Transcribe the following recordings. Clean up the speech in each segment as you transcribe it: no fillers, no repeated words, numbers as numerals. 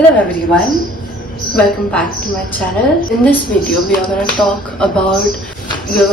Hello everyone, welcome back to my channel. In this video we are going to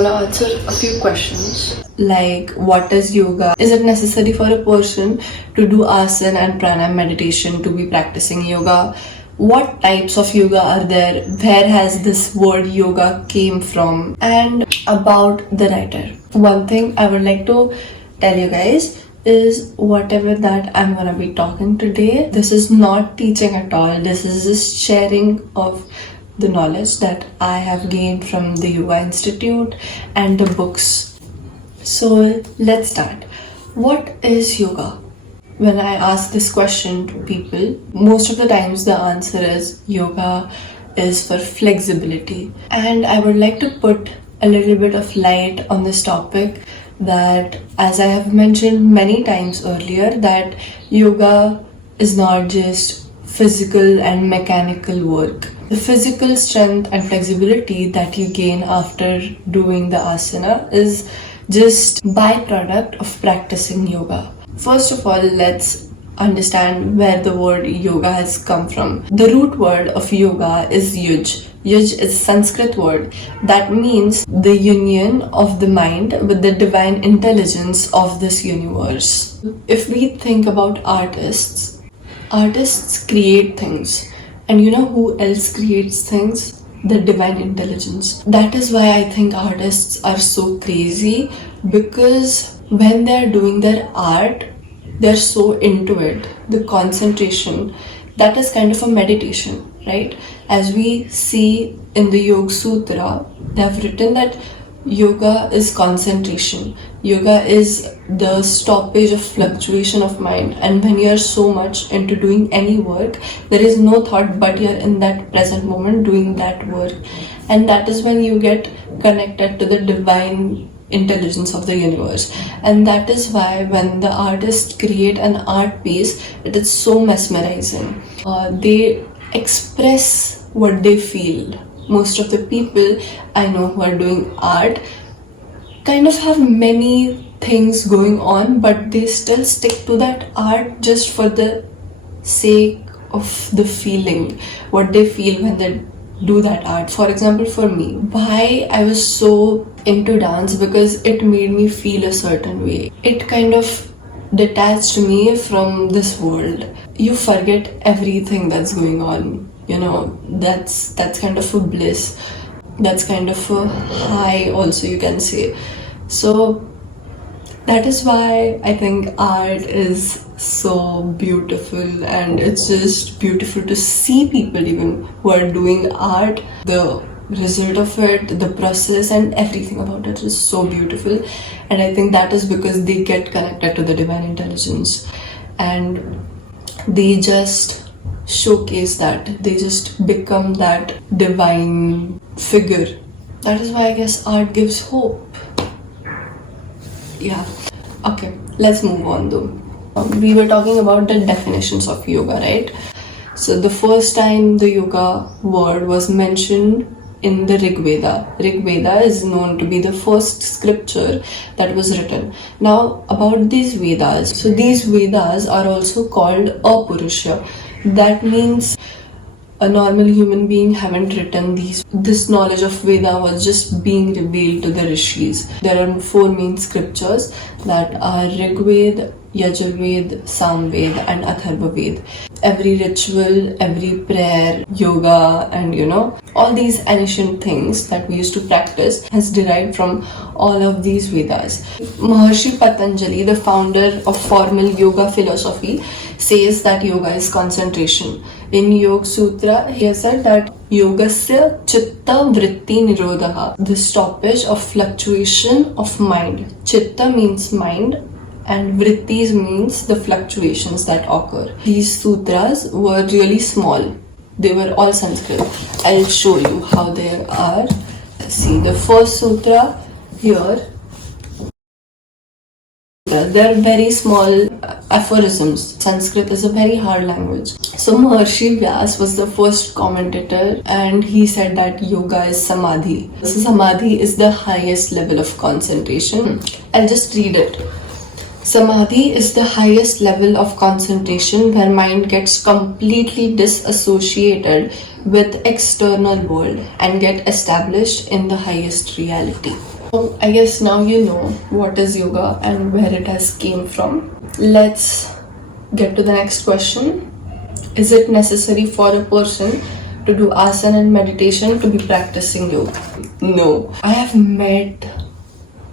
answer a few questions like what is yoga? Is it necessary for a person to do asana and pranayama meditation to be practicing yoga? What types of yoga are there? Where has this word yoga came from? And about the writer. One thing I would like to tell you guys is whatever that I'm gonna be talking today, this is not teaching at all. This is just sharing of the knowledge that I have gained from the Yoga Institute and the books. So let's start. What is yoga? When I ask this question to people, most of the times the answer is yoga is for flexibility. And I would like to put a little bit of light on this topic that, as I have mentioned many times earlier, that yoga is not just physical and mechanical work. The physical strength and flexibility that you gain after doing the asana is just byproduct of practicing yoga. First of all, let's understand where the word yoga has come from. The root word of yoga is yuj. Yuj is a Sanskrit word that means the union of the mind with the divine intelligence of this universe. If we think about artists create things. And you know who else creates things? The divine intelligence. That is why I think artists are so crazy, because when they're doing their art, they're so into it. The concentration, that is kind of a meditation, right? As we see in the Yoga Sutra, they have written that yoga is concentration. Yoga is the stoppage of fluctuation of mind. And when you are so much into doing any work, there is no thought but you're in that present moment doing that work. And that is when you get connected to the divine intelligence of the universe. And that is why when the artists create an art piece, it is so mesmerizing. They express what they feel. Most of the people I know who are doing art kind of have many things going on, but they still stick to that art just for the sake of the feeling, what they feel when they do that art. For example, for me, why I was so into dance, because it made me feel a certain way. It kind of detached me from this world. You forget everything that's going on. You know, that's kind of a bliss. That's kind of a high also, you can say. So that is why I think art is so beautiful, and it's just beautiful to see people even who are doing art. The result of it, the process and everything about it is so beautiful. And I think that is because they get connected to the divine intelligence and they just showcase that, they just become that divine figure. That is why I guess art gives hope. Yeah. Okay, let's move on though. We were talking about the definitions of yoga, right? So the first time the yoga word was mentioned in the Rig Veda. Rig Veda is known to be the first scripture that was written. Now about these Vedas. So these Vedas are also called Apurusha. That means a normal human being haven't written these. This knowledge of Veda was just being revealed to the rishis. There are 4 main scriptures that are Rig Veda, Yajurved, Samved and Atharvaved. Every ritual, every prayer, yoga and all these ancient things that we used to practice has derived from all of these Vedas. Maharishi Patanjali, the founder of formal yoga philosophy, says that yoga is concentration. In Yoga Sutra, he has said that yogasya chitta vritti nirodha, the stoppage of fluctuation of mind. Chitta means mind and vrittis means the fluctuations that occur. These sutras were really small. They were all Sanskrit. I'll show you how they are. See, the first sutra here, they're very small aphorisms. Sanskrit is a very hard language. So Maharishi Vyas was the first commentator and he said that yoga is samadhi. So samadhi is the highest level of concentration. I'll just read it. Samadhi is the highest level of concentration where mind gets completely disassociated with external world and get established in the highest reality. So I guess now you know what is yoga and where it has came from. Let's get to the next question. Is it necessary for a person to do asana and meditation to be practicing yoga? No. I have met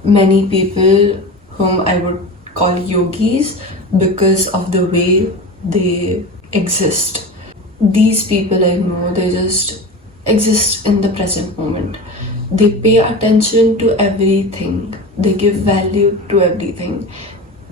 many people whom I would call yogis because of the way they exist. These people I know, they just exist in the present moment. They pay attention to everything. They give value to everything.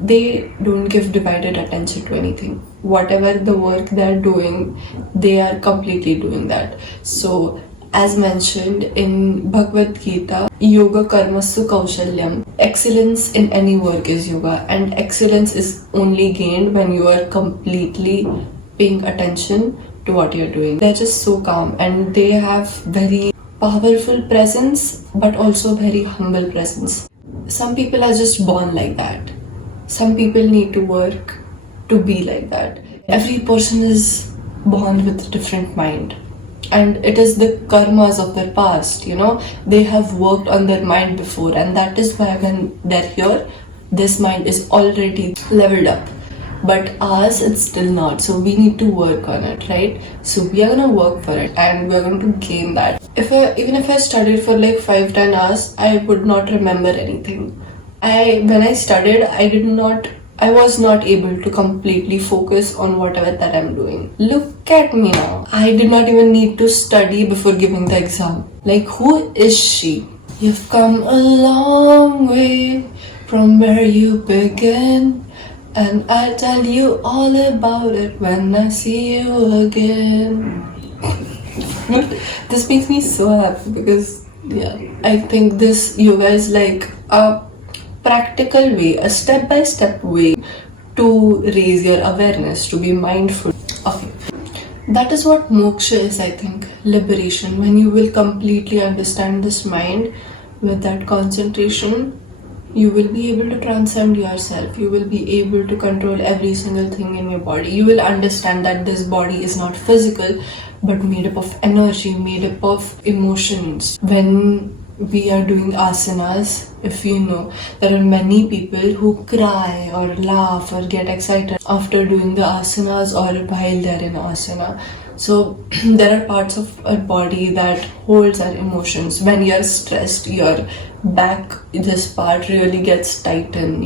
They don't give divided attention to anything. Whatever the work they're doing, they are completely doing that. So as mentioned in Bhagavad Gita, yoga karmasu kaushalyam. Excellence in any work is yoga, and excellence is only gained when you are completely paying attention to what you're doing. They're just so calm and they have very powerful presence, but also very humble presence. Some people are just born like that. Some people need to work to be like that. Every person is born with a different mind. And it is the karmas of their past, they have worked on their mind before, and that is why when they're here, this mind is already leveled up. But ours, it's still not, so we need to work on it, right? So we are gonna work for it and we're going to gain that. Even if I studied for like 5-10 hours, I would not remember anything. When I studied, I was not able to completely focus on whatever that I'm doing. Look at me now. I did not even need to study before giving the exam. Like, who is she? You've come a long way from where you began, and I'll tell you all about it when I see you again. This makes me so happy because, I think this yoga is like a practical way, a step-by-step way to raise your awareness, to be mindful. Okay. That is what moksha is, I think. Liberation. When you will completely understand this mind with that concentration, you will be able to transcend yourself. You will be able to control every single thing in your body. You will understand that this body is not physical, but made up of energy, made up of emotions. When we are doing asanas, if you know, there are many people who cry or laugh or get excited after doing the asanas or while they're in asana. So there are parts of our body that holds our emotions. When you're stressed, your back, this part really gets tightened,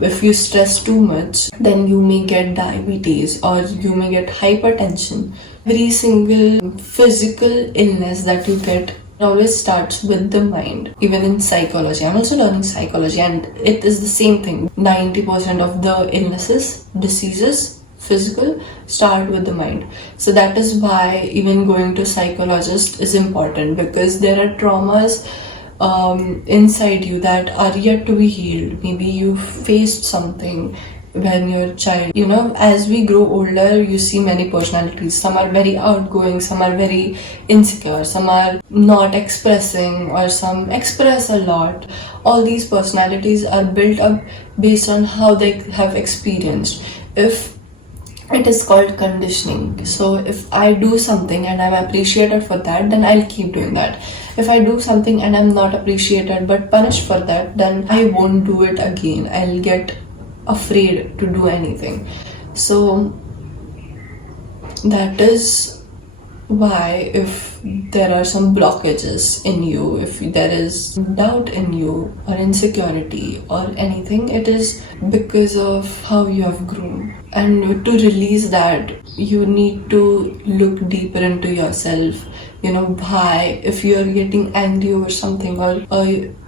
If you stress too much, then you may get diabetes or you may get hypertension. Every single physical illness that you get always starts with the mind. Even in psychology, I'm also learning psychology, and it is the same thing. 90% of the illnesses, diseases, physical, start with the mind. So that is why even going to psychologist is important, because there are traumas inside you that are yet to be healed. Maybe you faced something when you're a child. As we grow older, you see many personalities. Some are very outgoing, some are very insecure, some are not expressing, or some express a lot. All these personalities are built up based on how they have experienced. If it is called conditioning. So if I do something and I'm appreciated for that, then I'll keep doing that. If I do something and I'm not appreciated but punished for that, then I won't do it again. I'll get afraid to do anything. So that is why if there are some blockages in you, if there is doubt in you or insecurity or anything, it is because of how you have grown. And to release that, you need to look deeper into yourself. Why, if you're getting angry over something or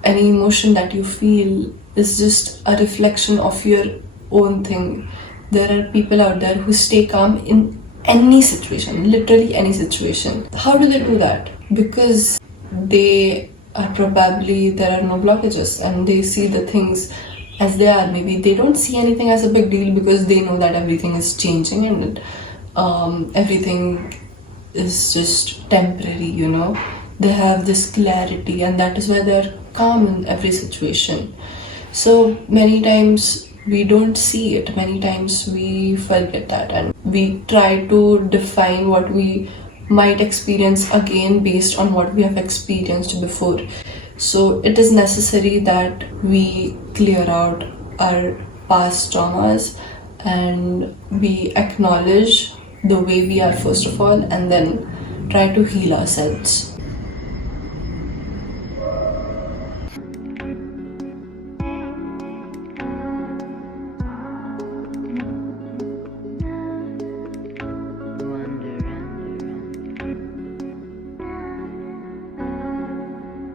any emotion that you feel is just a reflection of your own thing. There are people out there who stay calm in any situation, literally any situation. How do they do that? Because they are probably, there are no blockages and they see the things as they are. Maybe they don't see anything as a big deal because they know that everything is changing and everything is just temporary, They have this clarity, and that is why they're calm in every situation. So many times we don't see it. Many times we forget that, and we try to define what we might experience again based on what we have experienced before. So it is necessary that we clear out our past traumas and we acknowledge the way we are first of all, and then try to heal ourselves.